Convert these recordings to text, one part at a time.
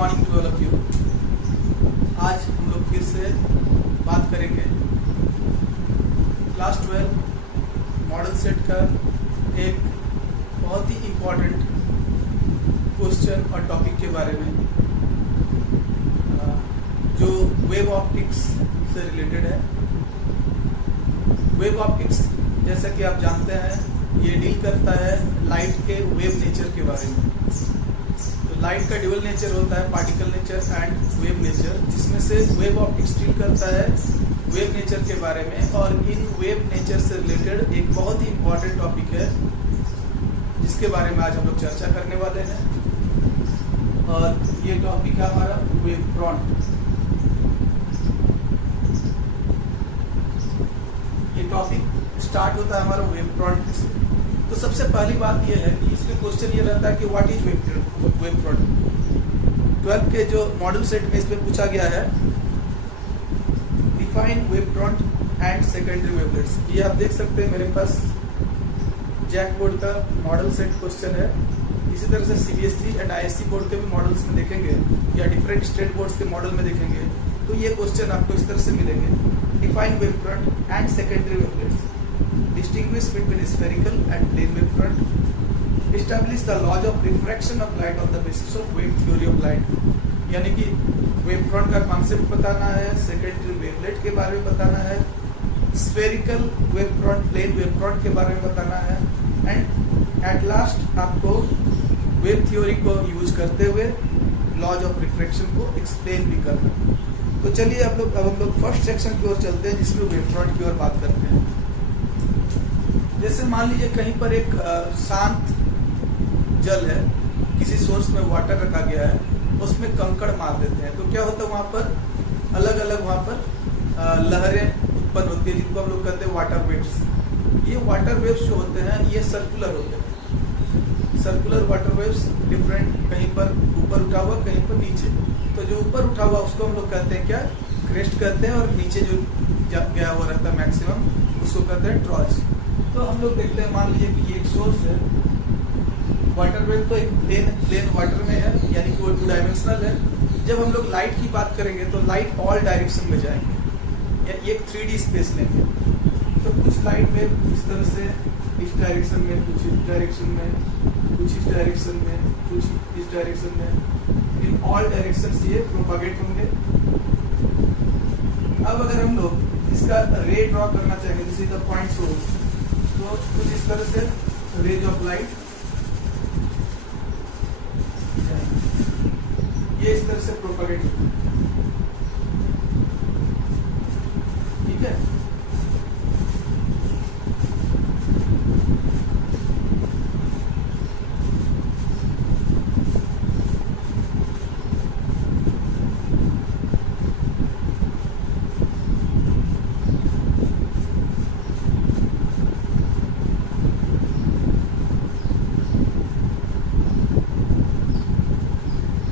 Morning to all of you. आज हम लोग फिर से बात करेंगे क्लास 12 मॉडल सेट का एक बहुत ही इम्पोर्टेंट क्वेश्चन और टॉपिक के बारे में जो वेव ऑप्टिक्स से रिलेटेड है। वेव ऑप्टिक्स जैसा कि आप जानते हैं ये डील करता है लाइट के वेव नेचर के बारे में। तो लाइट का ड्यूअल नेचर होता है, particle nature and wave nature, जिसमें से वेव ऑप्टिक्स डील करता है वेव नेचर के बारे में। और इन वेव नेचर से रिलेटेड एक बहुत ही इम्पोर्टेंट टॉपिक है जिसके बारे में आज हम लोग चर्चा करने वाले हैं। और ये टॉपिक है हमारा वेव फ्रंट। ये टॉपिक स्टार्ट होता है हमारा वेव फ्रंट से। तो सबसे पहली बात ये है कि इसमें क्वेश्चन ये रहता है कि व्हाट इज वेव फ्रंट। 12 के जो मॉडल सेट में इसमें पूछा गया है define wave front and secondary wavelets. ये आप देख सकते हैं मेरे पास जैक बोर्ड का मॉडल सेट क्वेश्चन है। इसी तरह से CBSE एंड ISC बोर्ड के भी मॉडल्स में देखेंगे या डिफरेंट स्टेट बोर्ड्स के मॉडल में देखेंगे तो ये क्वेश्चन आपको इस तरह से मिलेंगे। Define wave front and secondary wavelets, distinguish between spherical and plane wave front, establish the laws of refraction of light on the basis of wave theory of light। यानी कि वेव फ्रंट का concept बताना है, secondary wavelet के बारे में बताना है, spherical wave front, plane wave front के बारे में बताना है एंड एट लास्ट आपको वेव थ्योरी को यूज करते हुए लॉज ऑफ रिफ्रैक्शन को एक्सप्लेन भी करना है। तो चलिए अब हम लोग फर्स्ट सेक्शन की ओर चलते हैं जिसमें वेव फ्रंट की ओर बात करते हैं। जैसे मान लीजिए कहीं पर एक शांत जल है, किसी सोर्स में वाटर रखा गया है, उसमें कंकड़ मार देते हैं तो क्या होता है वहाँ पर अलग अलग वहाँ पर लहरें उत्पन्न होती है जिनको हम लोग कहते हैं वाटर वेव्स। ये वाटर वेव्स जो होते हैं ये सर्कुलर होते हैं। सर्कुलर वाटर वेव्स डिफरेंट, कहीं पर ऊपर उठा हुआ कहीं पर नीचे। तो जो ऊपर उठा हुआ उसको हम लोग कहते हैं क्या, क्रेस्ट कहते हैं, और नीचे जो गया हुआ रहता है मैक्सिमम उसको कहते हैं ट्रॉज। तो हम लोग देखते हैं मान लीजिए कि ये एक सोर्स है, वाटर वेव तो एक प्लेन वाटर में है यानी कि वो 2 डायमेंशनल है। जब हम लोग लाइट की बात करेंगे तो लाइट ऑल डायरेक्शन में जाएंगे या एक 3D स्पेस लेंगे। तो कुछ लाइट वेव इस तरह से इस डायरेक्शन में, कुछ इस डायरेक्शन में, कुछ इस डायरेक्शन में, कुछ इस डायरेक्शन में, इन ऑल डायरेक्शन से ये प्रोपागेट होंगे। अब अगर हम लोग इसका रे ड्रॉ करना चाहेंगे, this is the point source, तो कुछ इस तरह से रेज ऑफ लाइट ये इस तरह से प्रोपेगेट होता है। ठीक है,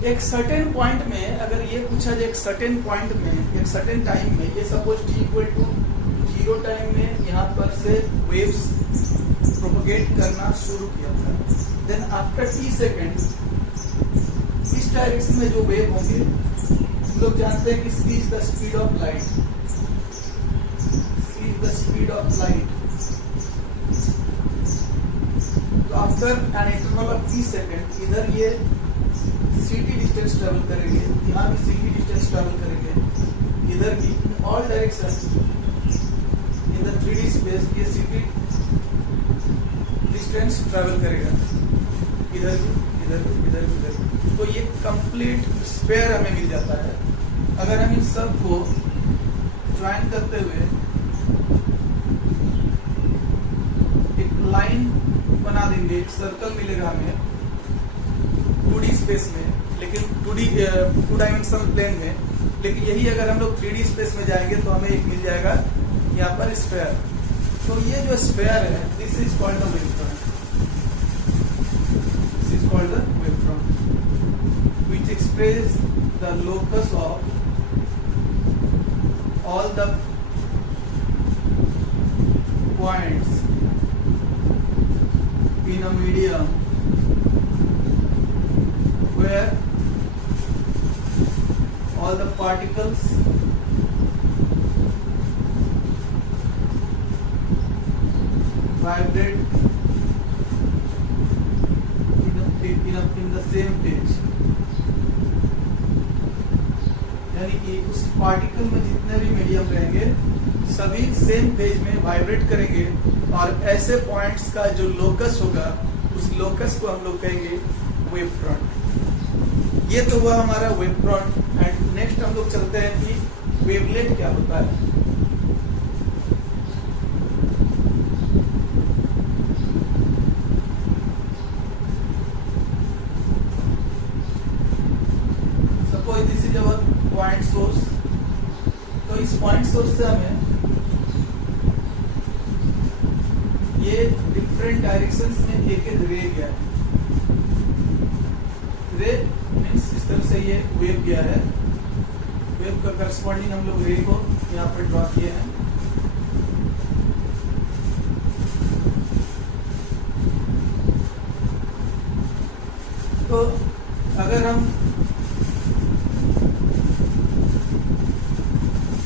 एक सर्टेन पॉइंट में अगर ये पूछा जाए, एक सर्टेन पॉइंट में एक सर्टेन टाइम में, ये suppose t equal to 0 time में यहाँ पर से वेव्स प्रोपगेट करना शुरू किया था। देन आफ्टर t सेकेंड इस डायरेक्शन में जो वेव होंगे, हम लोग जानते हैं कि c is the speed of light, c is the speed of light. तो after an interval of t second इधर ये ct डिस्टेंस ट्रेवल करेंगे, यहाँ भी ct डिस्टेंस ट्रेवल करेंगे, इधर की all direction in the 3D space ये ct डिस्टेंस ट्रेवल करेगा, इधर भी इधर भी इधर भी इधर भी। तो ये कंप्लीट स्फेयर हमें मिल जाता है। अगर हम इन सब को ज्वाइन करते हुए एक लाइन बना देंगे, एक सर्कल मिलेगा हमें 2D स्पेस में, लेकिन 2 डायमेंशनल प्लेन में। लेकिन यही अगर हम लोग 3D स्पेस में जाएंगे तो हमें एक मिल जाएगा यहाँ पर स्फेयर। तो ये जो स्फेयर है this is called the wave front, this is called the wave front which express the locus of all the points in a medium where all the particles vibrate in the same phase, यानी कि उस particle में जितने भी medium रहेंगे सभी same phase में vibrate करेंगे, और ऐसे पॉइंट्स का जो लोकस होगा उस लोकस को हम लोग कहेंगे वेव फ्रंट। ये तो हुआ हमारा वेव फ्रंट। एंड नेक्स्ट हम लोग चलते हैं कि वेवलेट क्या होता है। Suppose this is our point source, तो इस पॉइंट सोर्स से हमें ये डिफरेंट डायरेक्शंस में एक एक रे गया है। रे मीन्स इस तरह से ये वेव गया है, वेव का करस्पॉन्डिंग हम लोग रे को यहाँ पर ड्रॉ किए हैं। तो अगर हम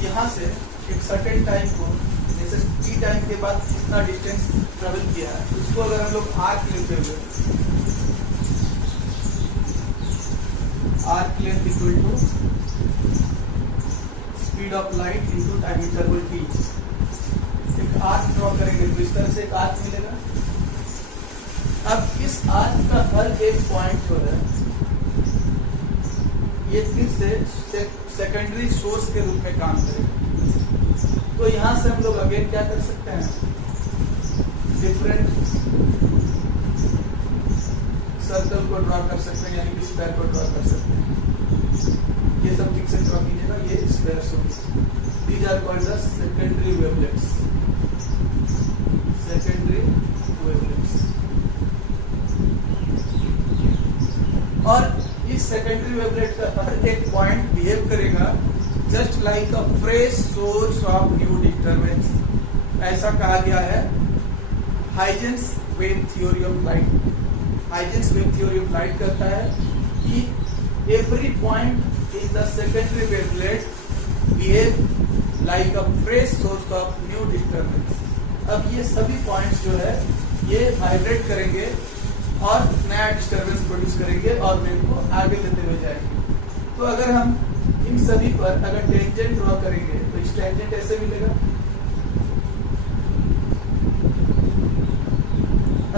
यहाँ से एक सर्टेन टाइम को, जैसे टी टाइम के बाद कितना डिस्टेंस ट्रेवल किया है, उसको अगर हम लोग आर्क लेते हुए, arc length equal to speed of light into time interval T, एक आर्क ड्रॉ करेंगे तो इस तरह से एक आर्क मिलेगा। अब इस आर्क का हर एक पॉइंट जो है ये फिर से सेकेंडरी सोर्स के रूप में काम करेगा। तो यहां से हम लोग अगेन क्या कर सकते हैं, डिफरेंट सर्कल को ड्रॉ कर सकते हैं, यानी कि स्क्वायर को ड्रॉ कर सकते हैं। ये सब ठीक से ड्रॉ कीजिएगा, ये square source. These are called the secondary wavelets, secondary wavelets. और इस सेकेंडरी वेवलेट का हर एक पॉइंट बिहेव करेगा just like a fresh source of new disturbance. ऐसा कहा गया है Huygens wave theory of light. Huygens wave theory of light कहता है कि every point in the secondary wavelet behave like a fresh source of new disturbance. अब ये सभी पॉइंट्स जो है ये वाइब्रेट करेंगे और नया डिस्टर्बेंस प्रोड्यूस करेंगे और वेव को आगे लेते हुए जाएंगे। तो अगर हम इन सभी पर अगर टेंजेंट ड्रॉ करेंगे तो इस टेंजेंट ऐसे मिलेगा।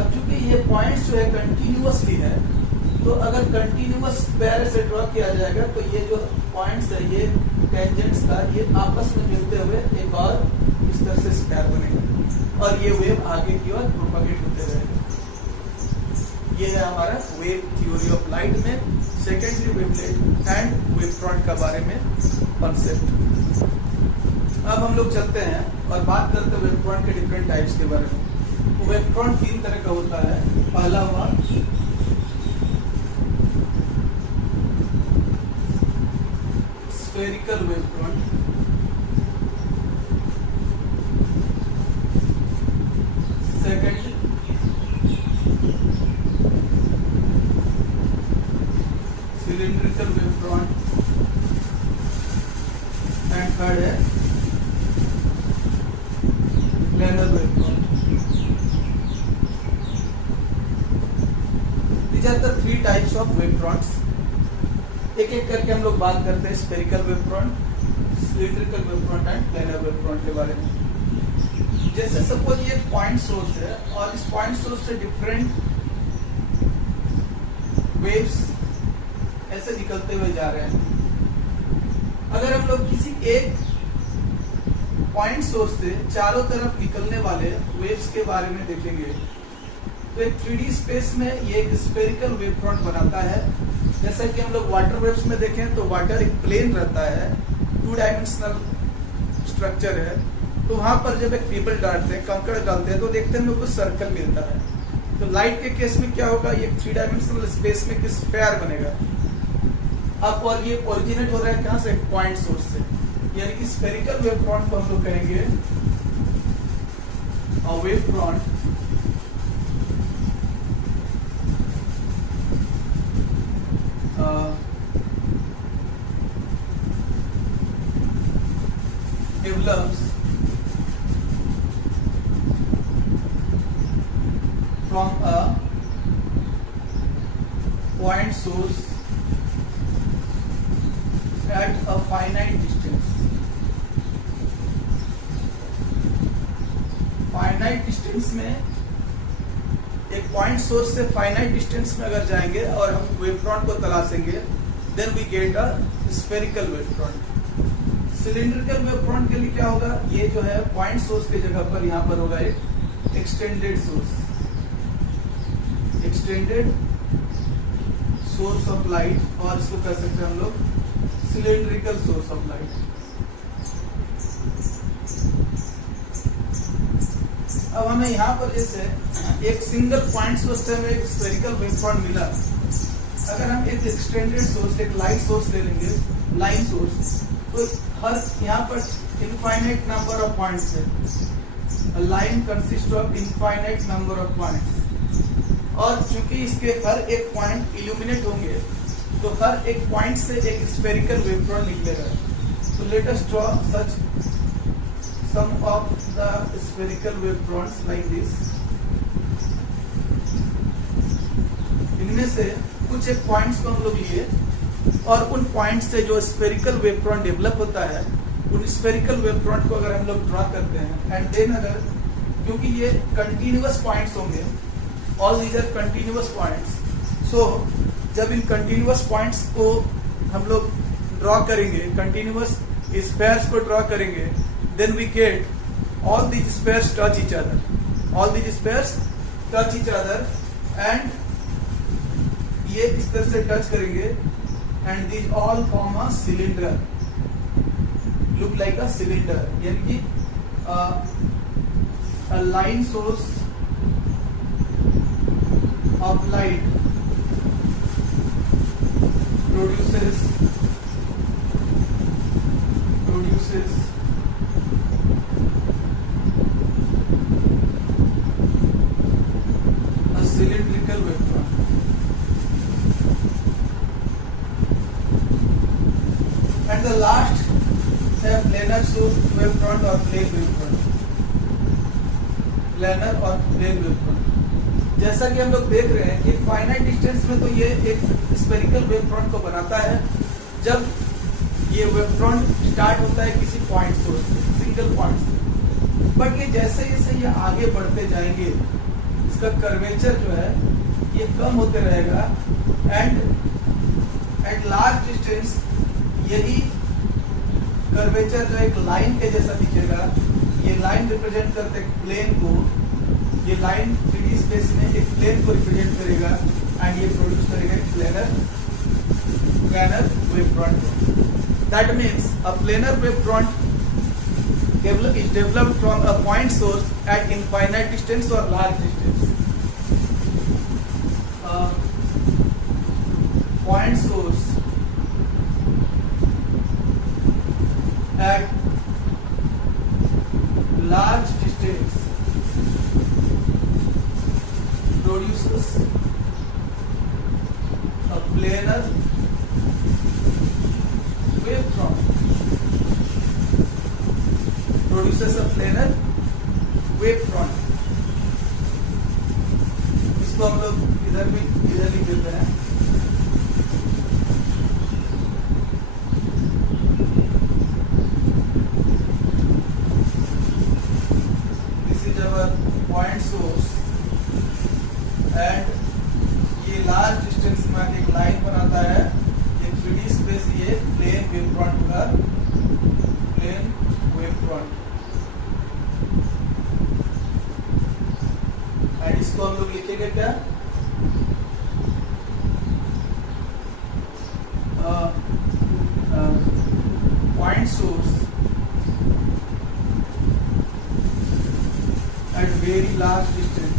अब चूंकि ये पॉइंट्स जो है कंटिन्यूअसली है, तो अगर कंटिन्यूअस पैर से ड्रॉ किया जाएगा तो ये जो पॉइंट्स है ये टेंजेंट्स का ये आपस में मिलते हुए एक और इस तरह से स्क्वायर बनेगा और ये वेव आगे की ओर प्रोपागेट होते रहेगा। ये है हमारा वेव थ्योरी ऑफ लाइट में secondary wavelet and wave front का बारे में कॉन्सेप्ट। अब हम लोग चलते हैं और बात करते हैं वेव फ्रंट के डिफरेंट टाइप्स के बारे में। वेव फ्रंट 3 तरह का होता है। पहला हुआ spherical wave front, second cylindrical wave front and third है planar wave front. These are the 3 types of wave fronts। एक एक करके हम लोग बात करते हैं spherical wave front, cylindrical wave front and planar wave front के बारे में। जैसे सपोज ये पॉइंट सोर्स है और इस पॉइंट सोर्स से डिफरेंट वेव्स ऐसे निकलते हुए जा रहे हैं। अगर हम लोग किसी एक पॉइंट सोर्स से चारों तरफ निकलने वाले वेव्स के बारे में देखेंगे तो एक 3D स्पेस में ये एक स्फेरिकल वेव फ्रंट बनाता है। जैसा कि हम लोग वाटर वेव्स में देखें तो वाटर एक प्लेन रहता है, 2 डायमेंशनल स्ट्रक्चर है। तो वहां पर जब एक पीपल डालते हैं, कंकड़ डालते हैं तो देखते हैं कुछ सर्कल मिलता है। तो लाइट के केस में क्या होगा, ये 3 डायमेंशनल स्पेस में किस स्फेयर बनेगा। अब और ये ओरिजिनेट हो रहा है कहां से, पॉइंट सोर्स से, यानी कि स्फेरिकल वेव फ्रंट को हम लोग कहेंगे wave front coulombs from a point source at a finite distance. Finite distance में एक पॉइंट सोर्स से फाइनाइट डिस्टेंस में अगर जाएंगे और हम वेव फ्रंट को तलाशेंगे, then we get a spherical wave front. Cylindrical wave front के लिए क्या होगा, ये जो है पॉइंट सोर्स की जगह पर यहाँ पर होगा एक extended source, extended source of light, और इसको कह सकते हैं हम लोग सिलिंड्रिकल सोर्स ऑफ लाइट। अब हमें यहाँ पर जैसे एक सिंगल पॉइंट सोर्स से हमें एक स्फेरिकल वेव फ्रंट मिला। अगर हम एक एक्सटेंडेड सोर्स, एक लाइट सोर्स ले लेंगे, लाइन सोर्स, तो हर यहाँ पर इनफाइनाइट नंबर ऑफ पॉइंट्स है। Line consist of infinite number of points, और चूंकि इसके हर एक पॉइंट इल्यूमिनेट होंगे, तो हर एक पॉइंट से एक स्फेरिकल वेव फ्रंट निकलेगा। तो let us draw such some of the spherical wave fronts like this। इनमें से कुछ एक पॉइंट्स को हम लोग लिए, और उन पॉइंट्स से जो स्फेरिकल वेव फ्रंट डेवलप होता है, उन स्फेरिकल वेव फ्रंट को अगर हम लोग ड्रॉ करते हैं, एंड देन अगर, क्योंकि ये कंटिन्यूअस पॉइंट्स होंगे, all these are continuous points, so जब इन कंटिन्यूअस पॉइंट्स को हम लोग ड्रॉ करेंगे, कंटिन्यूअस स्फेयर्स को ड्रॉ करेंगे, then we get all these spheres touch each other, all these spheres touch each other, and ये इस तरह से टच करेंगे, and these all form a cylinder, look like a cylinder, यानी कि a line source of light produces cylindrical wave front। And the last है planar wave front और plane wave front, planar और plane wave front। जैसा कि हम लोग देख रहे हैं कि फाइनाइट डिस्टेंस में तो ये एक स्फेरिकल वेव फ्रंट को बनाता है, जब ये वेव फ्रंट स्टार्ट होता है किसी पॉइंट सोर्स, सिंगल पॉइंट से, बट ये जैसे जैसे ये आगे बढ़ते जाएंगे, इसका कर्वेचर जो है ये कम होते रहेगा, एंड एट लार्ज डिस्टेंस यही कर्वेचर जो एक लाइन के जैसा दिखेगा। ये लाइन रिप्रेजेंट करते एक प्लेन को, ये लाइन 3D स्पेस में एक प्लेन को रिप्रेजेंट करेगा, एंड ये प्रोड्यूस करेगा एक planar wave front. That means a planar wave front is developed from a point source at infinite distance or large distance। Point source at large distance produces a planar wave front, produces a planar wave front। इसको हम लोग इधर लिख देते हैं। This is our point source, and ये large distance में एक लाइन बनाता है, एक 3D स्पेस, ये प्लेन वेव फ्रंट का प्लेन वेव फ्रंट। एंड इसको हम लोग लिखेंगे क्या, point source at very large distance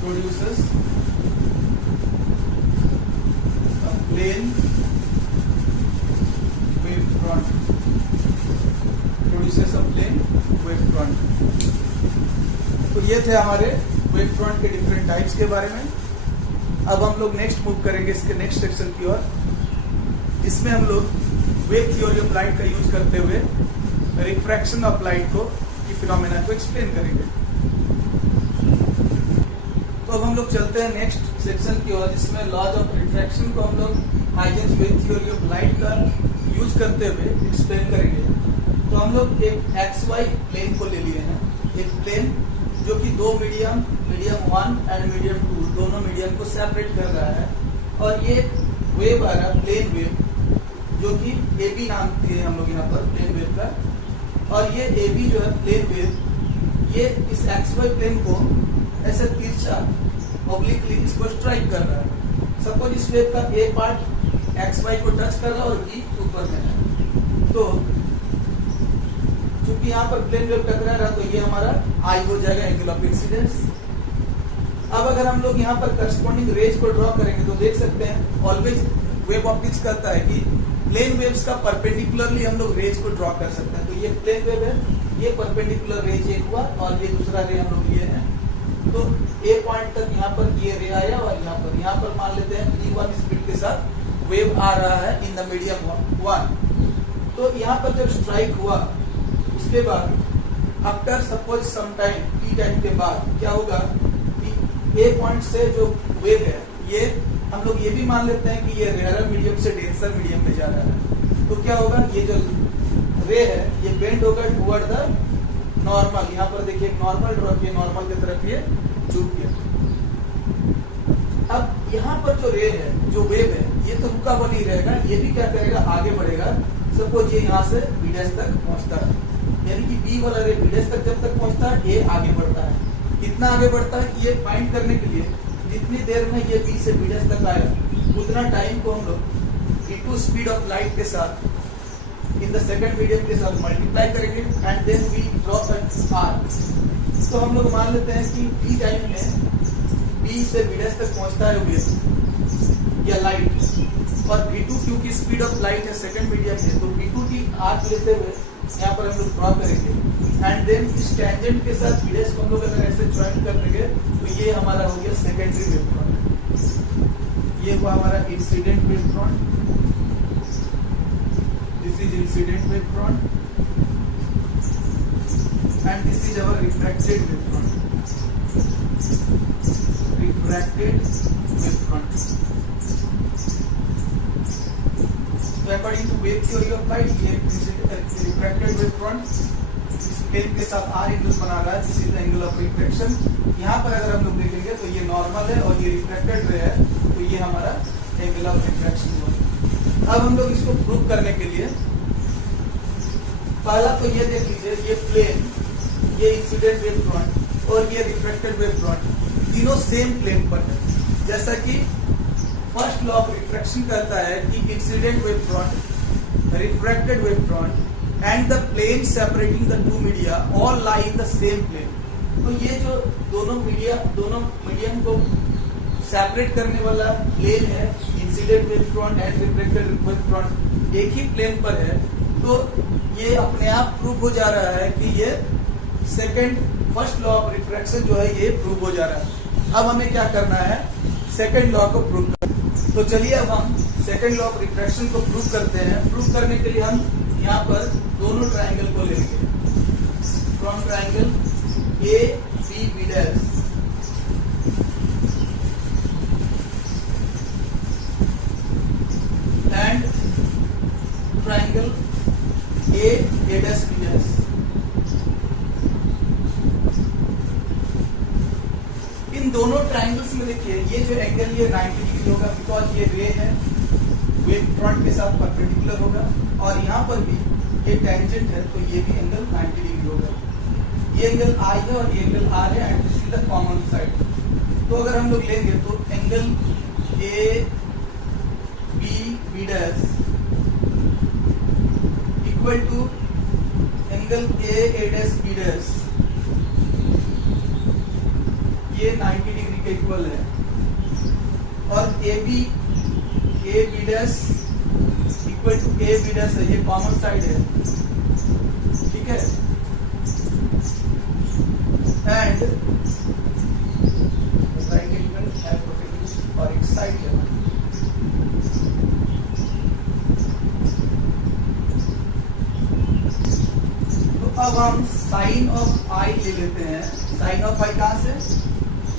produces a plane wave front, produces a plane wave front. तो ये थे हमारे वेव फ्रंट के डिफरेंट टाइप्स के बारे में। अब हम लोग नेक्स्ट मूव करेंगे इसके नेक्स्ट सेक्शन की ओर। जिसमें हम लोग वेव थ्योरी ऑफ लाइट का यूज करते हुए रिफ्रैक्शन ऑफ लाइट को की फिनोमेना को एक्सप्लेन करेंगे। तो अब हम लोग चलते हैं नेक्स्ट सेक्शन की ओर, जिसमें लॉज ऑफ रिफ्रैक्शन को हम लोग Huygens wave theory of light का यूज करते हुए एक्सप्लेन करेंगे। तो हम लोग एक XY प्लेन को ले लिए हैं, एक प्लेन जो कि दो मीडियम 1 एंड मीडियम 2 दोनों मीडियम को सेपरेट कर रहा है, और ये वेव आ रहा है प्लेन वेव जो कि AB नाम दिए हम लोग यहाँ पर प्लेन वेव का, और ये AB जो है प्लेन वेव ये इस XY प्लेन को ऐसे तिरछा ऑब्लिकली इसको स्ट्राइक कर रहा है। सपोज इस वेव का A पार्ट XY को टच कर रहा है और B ऊपर में है, तो क्योंकि यहाँ पर प्लेन वेव टकरा रहा तो ये हमारा I हो जाएगा एंगल ऑफ इंसिडेंस। अब अगर हम लोग यहाँ पर करस्पॉन्डिंग रेज को ड्रॉ करेंगे तो देख सकते हैं ऑलवेज वेव ऑप्टिक्स कहता है कि प्लेन वेव्स का परपेंडिकुलरली हम लोग रेज को ड्रॉ कर सकते हैं। तो ये प्लेन वेव है, ये परपेंडिकुलर रेज एक हुआ और ये दूसरा रे हम लोग लिए हैं। तो A पॉइंट तक यहाँ पर ये रे आया और यहाँ पर मान लेते हैं v1 स्पीड के साथ वेव आ रहा है इन द मीडियम 1। तो यहाँ पर जब स्ट्राइक हुआ उसके बाद after suppose some time t time के बाद क्या होगा कि A पॉइंट से जो वेव है ये हम लोग ये भी मान लेते हैं कि ये रेयरर मीडियम से डेंसर मीडियम में जा रहा है। तो क्या होगा, ये जो रे है ये बेंड होगा टुवर्ड द नॉर्मल। यहाँ पर देखिए नॉर्मल ड्रॉ किया, नॉर्मल की तरफ ये झुक गया। अब यहाँ पर जो रे है जो वेव है ये तो रुका हुआ नहीं रहेगा, ये भी क्या करेगा आगे बढ़ेगा। सपोज ये यहाँ से B' तक पहुंचता है, यानी कि B वाला रे B' तक जब तक पहुंचता है ये आगे बढ़ता है। कितना आगे बढ़ता है ये फाइंड करने के लिए जितनी देर में ये B से B' तक आया उतना टाइम को हम लोग इनटू स्पीड ऑफ लाइट के साथ इन द सेकंड मीडियम के साथ मल्टीप्लाई करेंगे and then we draw R। तो हम लोग मान लेते हैं कि t टाइम में B से B' तक पहुंचता है वेव या लाइट, और V2 क्योंकि स्पीड ऑफ लाइट है सेकंड मीडियम में, तो V2 की R लेते हुए यहाँ पर हम लोग ड्रॉ करेंगे एंड देन इस टेंजेंट के साथ B' को हम लोग अगर ऐसे ज्वाइन कर देंगे तो ये हमारा हो गया सेकेंडरी वेव फ्रंट। ये हुआ हमारा incident wave front, this is incident wave front and this is our refracted wave front. Refracted wave front. तो according to wave theory of light ये रिफ्रैक्टेड वेव फ्रंट इस प्लेन के साथ R angle बना रहा है, this is the angle of refraction. यहाँ पर अगर हम लोग देखेंगे तो ये नॉर्मल है और ये रिफ्रैक्टेड रे है, तो ये हमारा एंगल ऑफ रिफ्रैक्शन हुआ। अब हम लोग इसको प्रूव करने के लिए पहला तो ये देख लीजिए, ये प्लेन, ये इंसिडेंट वेव फ्रंट और ये रिफ्रैक्टेड वेव फ्रंट तीनों सेम प्लेन पर है। जैसा कि फर्स्ट लॉ ऑफ रिफ्रैक्शन कहता है कि incident wave front, refracted wave front and the plane separating the two media all lie in the same plane. तो ये जो दोनों मीडियम को सेपरेट करने वाला प्लेन है incident wave front and reflected wave front एक ही प्लेन पर है, तो ये अपने आप प्रूव हो जा रहा है कि ये फर्स्ट लॉ ऑफ रिफ्रैक्शन जो है ये प्रूव हो जा रहा है। अब हमें क्या करना है, सेकंड लॉ को प्रूव करना। तो चलिए अब हम सेकंड लॉ ऑफ रिफ्रैक्शन को प्रूव करते हैं। प्रूव करने के लिए हम यहाँ पर दोनों ट्राइंगल को लेंगे from triangle ABB' and triangle AA'B'। इन दोनों ट्राइंगल्स में देखिए ये जो एंगल ये 90 डिग्री होगा बिकॉज ये रे है वेव फ्रंट के साथ परपेंडिकुलर होगा, और यहाँ पर भी ये टेंजेंट है तो ये भी एंगल 90 डिग्री होगा। ये एंगल I है और ये एंगल R है and this is the common side. तो अगर हम लोग लेंगे तो angle ABB' equal to angle AA'B', ये 90 डिग्री के इक्वल है, और AB इक्वल टू AB' है, ये कॉमन साइड है, ठीक है। एंड राइट एंगल हाइपोटेन्यूज और एक साइड लेवल। हम साइन ऑफ आई ले लेते हैं। साइन ऑफ आई कहाँ से?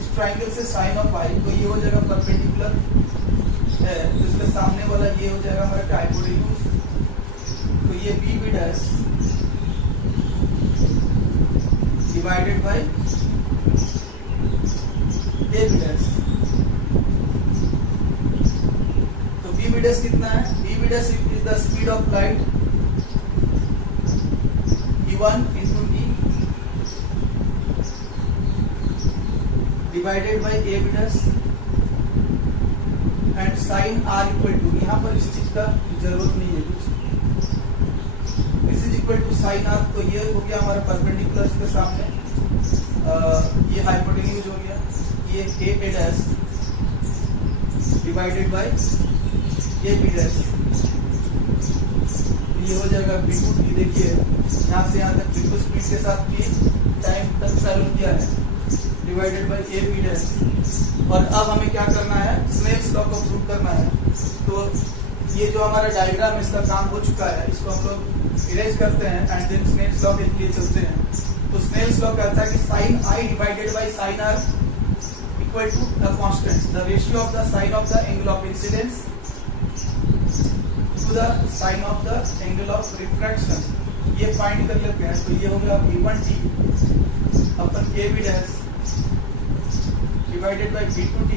इस ट्राइंगल से साइन ऑफ आई, तो ये हो जाएगा परपेंडिकुलर है, तो इसके सामने वाला ये हो जाएगा हमारा हाइपोटेन्यूज, तो ये B B dash divided by A B dash. तो बी बी डैश कितना है? B B dash is the speed of light E1 into D divided by A B dash and sin R equal to, यहाँ पर इस चीज का जरूरत नहीं है कुछ, this is equal to sin R, तो ये हो गया हमारा परपेंडिकुलर के सामने, ये हाइपोटेन्यूज हो गया, ये A A dash divided by A B dash, ये हो जाएगा B2 D। देखिए यहाँ से यहाँ तक बिल्कुल स्पीड के साथ की टाइम तक ट्रैवल किया है, divided by A B dash. और अब हमें क्या करना है? स्नेल्स लॉ को प्रूव करना है। तो ये जो हमारा डायग्राम इसका काम हो चुका है, इसको हम लोग इरेज करते हैं एंड देन स्नेल्स लॉ के लिए चलते हैं। तो स्नेल्स लॉ कहता है कि sine I divided by sine R equal to the constant, the ratio of the sine of the angle of incidence to the sine of the angle of refraction. ये find कर लेते हैं, तो ये हो गया V1t upon A B dash divided by V2t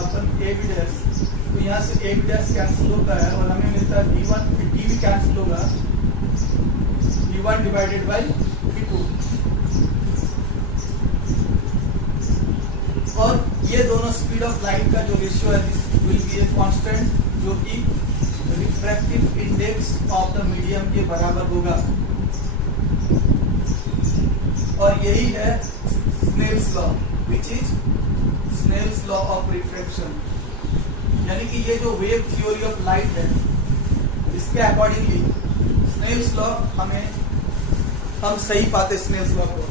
upon A B dash. तो यहाँ से ए बी डैश कैंसिल होता है और हमें मिलता है V1, टी भी कैंसिल होगा, V1 डिवाइडेड बाय V2। और ये दोनों स्पीड ऑफ लाइट का जो रेशियो है this will be a constant, जो कि refractive index of the medium के बराबर होगा। और यही है Snell's law, which is Snell's law of refraction. यानी कि ये जो वेव थ्योरी ऑफ लाइट है, इसके अकॉर्डिंगली स्नेल्स लॉ हम सही पाते स्नेल्स लॉ को।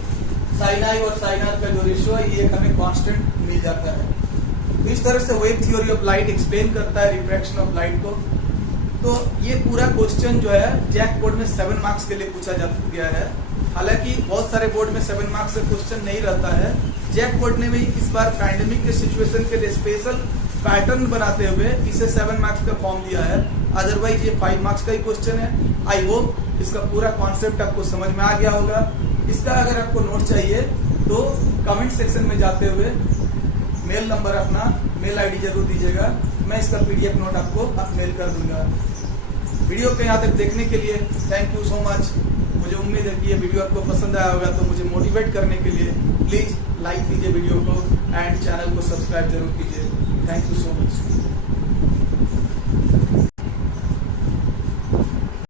साइन आई और साइन आर का जो रेशियो है ये हमें कांस्टेंट मिल जाता है। इस तरह से wave theory of light explain करता है रिफ्रैक्शन ऑफ लाइट को। तो ये पूरा क्वेश्चन जो है जैक बोर्ड में 7 मार्क्स के लिए पूछा जा गया है। हालांकि बहुत सारे बोर्ड में 7 मार्क्स का क्वेश्चन नहीं रहता है। जैक बोर्ड ने भी इस बार पैंडेमिक के सिचुएशन के लिए स्पेशल पैटर्न बनाते हुए इसे 7 मार्क्स का फॉर्म दिया है। अदरवाइज ये 5 मार्क्स का ही क्वेश्चन है। आई होप इसका पूरा कॉन्सेप्ट आपको समझ में आ गया होगा। इसका अगर आपको नोट चाहिए तो कमेंट सेक्शन में जाते हुए मेल नंबर अपना मेल आईडी जरूर दीजिएगा, मैं इसका पीडीएफ नोट आपको मेल कर दूंगा। वीडियो को यहाँ तक देखने के लिए थैंक यू सो मच। मुझे उम्मीद है कि ये वीडियो आपको पसंद आया होगा, तो मुझे मोटिवेट करने के लिए प्लीज लाइक कीजिए वीडियो को एंड चैनल को सब्सक्राइब जरूर कीजिए। Thank you so much.